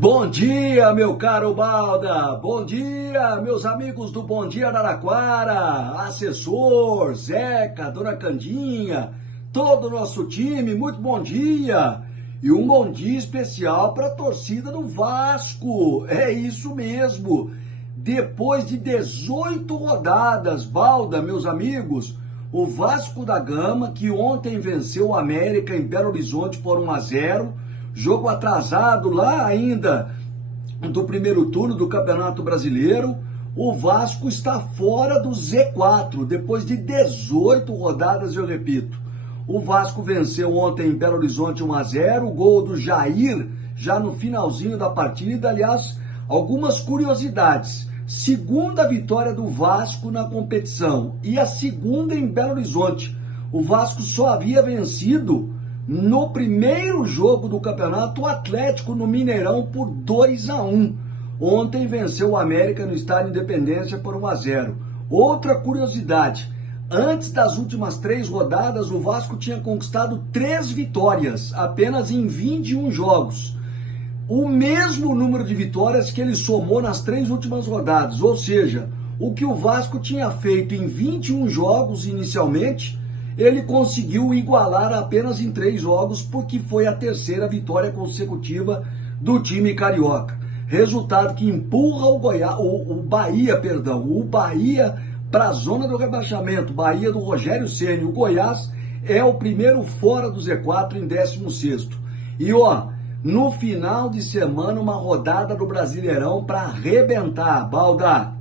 Bom dia, meu caro Balda! Bom dia, meus amigos do Bom Dia Araraquara, assessor, Zeca, Dona Candinha, todo o nosso time, muito bom dia! E um bom dia especial para a torcida do Vasco, é isso mesmo! Depois de 18 rodadas, Balda, meus amigos, o Vasco da Gama, que ontem venceu o América em Belo Horizonte por 1-0, jogo atrasado lá ainda do primeiro turno do Campeonato Brasileiro, o Vasco está fora do Z4, depois de 18 rodadas, eu repito. O Vasco venceu ontem em Belo Horizonte 1-0, o gol do Jair já no finalzinho da partida. Aliás, algumas curiosidades. Segunda vitória do Vasco na competição e a segunda em Belo Horizonte. O Vasco só havia vencido no primeiro jogo do campeonato o Atlético no Mineirão por 2-1. Ontem venceu o América no Estádio Independência por 1-0. Outra curiosidade, antes das últimas 3 rodadas, o Vasco tinha conquistado 3 vitórias, apenas em 21 jogos. O mesmo número de vitórias que ele somou nas 3 últimas rodadas, ou seja, o que o Vasco tinha feito em 21 jogos inicialmente, ele conseguiu igualar apenas em 3 jogos, porque foi a terceira vitória consecutiva do time carioca. Resultado que empurra o Bahia para a zona do rebaixamento. Bahia do Rogério Ceni. O Goiás é o primeiro fora do Z4 em 16º. E no final de semana, uma rodada do Brasileirão para arrebentar. Balda,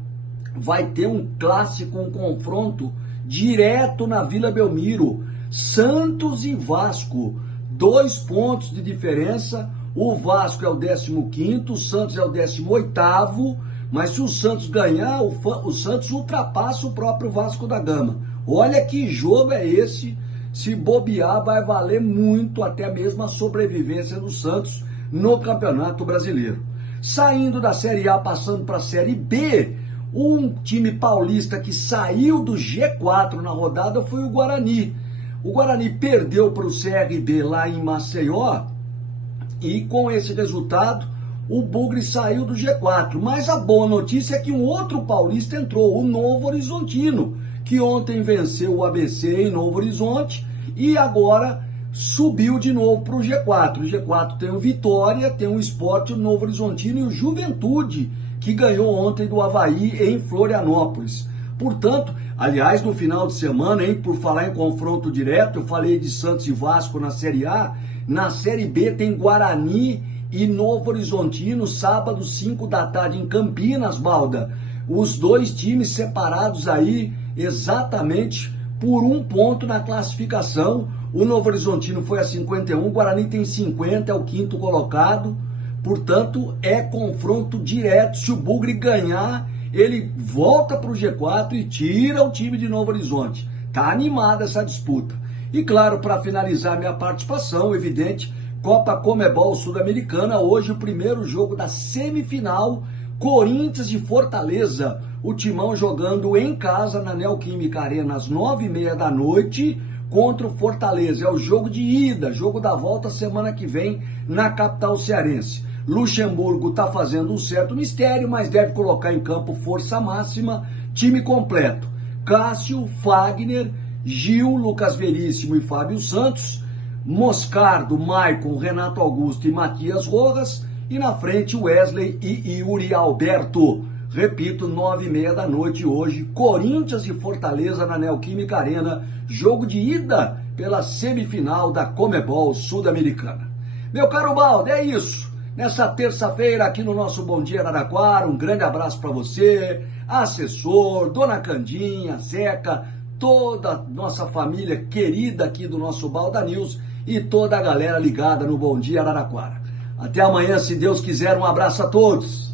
vai ter um clássico, um confronto direto na Vila Belmiro, Santos e Vasco, 2 pontos de diferença. O Vasco é o 15º, o Santos é o 18º, mas se o Santos ganhar, o Santos ultrapassa o próprio Vasco da Gama. Olha que jogo é esse, se bobear vai valer muito, até mesmo a sobrevivência do Santos no Campeonato Brasileiro. Saindo da Série A, passando para a Série B, um time paulista que saiu do G4 na rodada foi o Guarani. O Guarani perdeu para o CRB lá em Maceió e com esse resultado o Bugre saiu do G4. Mas a boa notícia é que um outro paulista entrou, o Novo Horizontino, que ontem venceu o ABC em Novo Horizonte e agora subiu de novo para o G4. O G4 tem o Vitória, tem o Sport, o Novo Horizontino e o Juventude, que ganhou ontem do Avaí em Florianópolis. Portanto, aliás, no final de semana, por falar em confronto direto, eu falei de Santos e Vasco na Série A, na Série B tem Guarani e Novo Horizontino, sábado, 5 da tarde, em Campinas, Balda. Os 2 times separados aí exatamente por 1 ponto na classificação. O Novo Horizontino foi a 51, o Guarani tem 50, é o 5º colocado. Portanto, é confronto direto. Se o Bugre ganhar, ele volta para o G4 e tira o time de Novo Horizonte. Tá animada essa disputa. E claro, para finalizar minha participação, evidente, Copa Comebol Sul-Americana, hoje o primeiro jogo da semifinal, Corinthians e Fortaleza. O Timão jogando em casa na Neoquímica Arena às 9h30 da noite contra o Fortaleza. É o jogo de ida, jogo da volta semana que vem na capital cearense. Luxemburgo está fazendo um certo mistério, mas deve colocar em campo força máxima, time completo. Cássio, Fagner, Gil, Lucas Veríssimo e Fábio Santos, Moscardo, Maicon, Renato Augusto e Matias Rojas, e na frente Wesley e Yuri Alberto. Repito, 9h30 da noite hoje, Corinthians e Fortaleza na Neoquímica Arena, jogo de ida pela semifinal da Comebol Sul-Americana. Meu caro Baldo, é isso. Nessa terça-feira aqui no nosso Bom Dia Araraquara, um grande abraço para você, assessor, Dona Candinha, Zeca, toda a nossa família querida aqui do nosso Balda News e toda a galera ligada no Bom Dia Araraquara. Até amanhã, se Deus quiser, um abraço a todos.